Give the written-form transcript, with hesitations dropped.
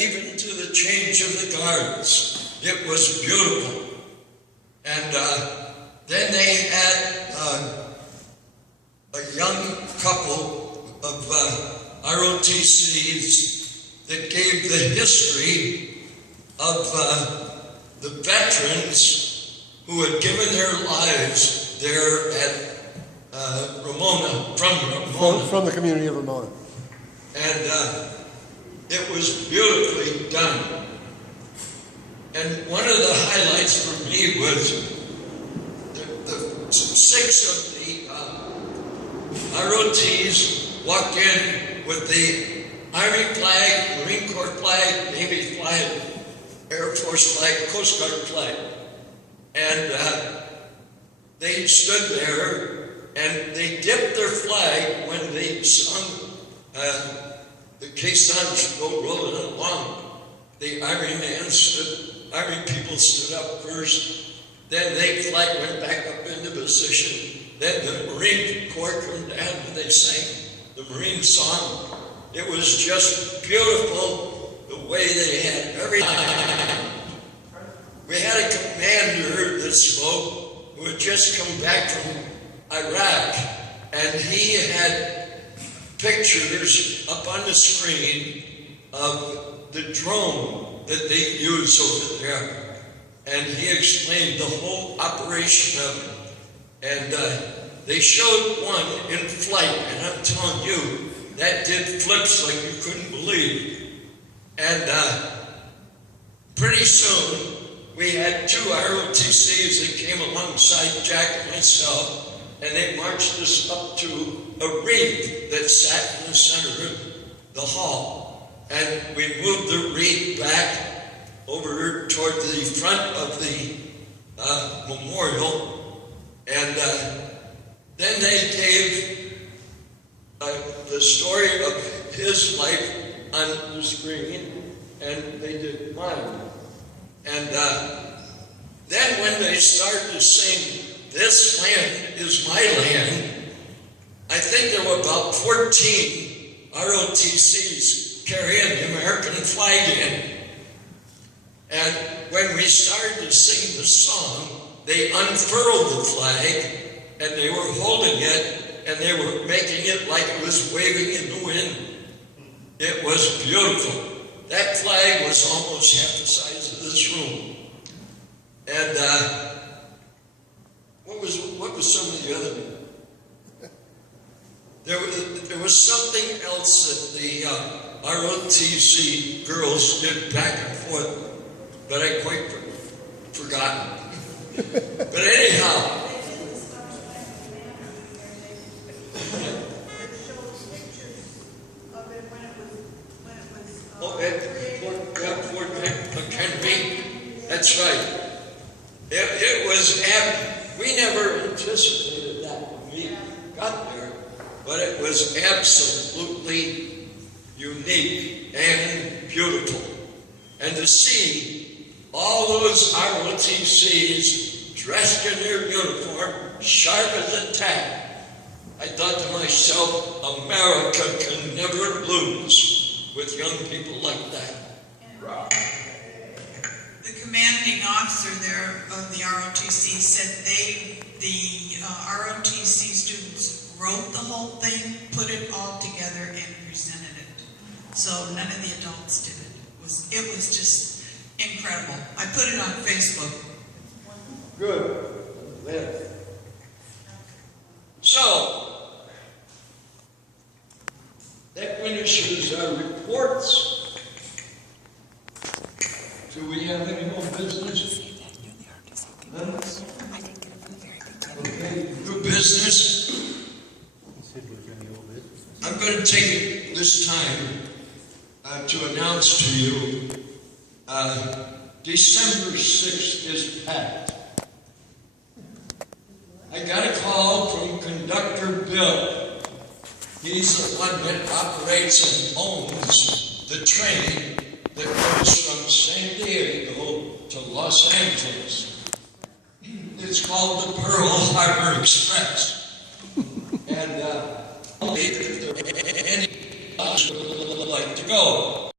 even to the change of the guards. It was beautiful. And then they had a young couple of ROTCs that gave the history of the veterans who had given their lives there at Ramona, from the community of Ramona. And it was beautifully done. And one of the highlights for me was the 6 of the ROTs walked in with the Army flag, Marine Corps flag, Navy flag, Air Force flag, Coast Guard flag. And they stood there and they dipped their flag when they sung the caissons should go rolling along. The Army people stood up first. Then the flag went back up into position. Then the Marine Corps came down and they sang the Marine song. It was just beautiful the way they had everything. We had a commander that spoke who had just come back from Iraq, and he had pictures up on the screen of the drone that they use over there. And he explained the whole operation of it. And they showed one in flight, and I'm telling you, that did flips like you couldn't believe. And pretty soon, we had 2 ROTCs that came alongside Jack and myself, and they marched us up to a wreath that sat in the center of the hall. And we moved the wreath back over toward the front of the memorial. And then they gave the story of his life on the screen, and they did mine. And then when they started to sing, "This land is my land," I think there were about 14 ROTCs carrying the American flag in. And when we started to sing the song, they unfurled the flag, and they were holding it, and they were making it like it was waving in the wind. It was beautiful. That flag was almost half the size of this room. And what was some of the other? There was something else that the ROTC girls did back and forth, but I quite forgotten. But anyhow. Fort McHenry. That's right. It was, we never anticipated that when we got there, but it was absolutely unique and beautiful. And to see all those ROTCs dressed in their uniform, sharp as a tack, I thought to myself, America can never lose with young people like that. The commanding officer there of the ROTC said the ROTC students wrote the whole thing, put it all together, and presented it. So none of the adults did it. It was just incredible. I put it on Facebook. Good. Yeah. So, that finishes our reports. Do we have any more business? Okay, new business. I'm going to take this time to announce to you December 6th is packed. I got a call from Conductor Bill. He's the one that operates and owns the train that goes from San Diego to Los Angeles. It's called the Pearl Harbor Express. And if there any would like to go.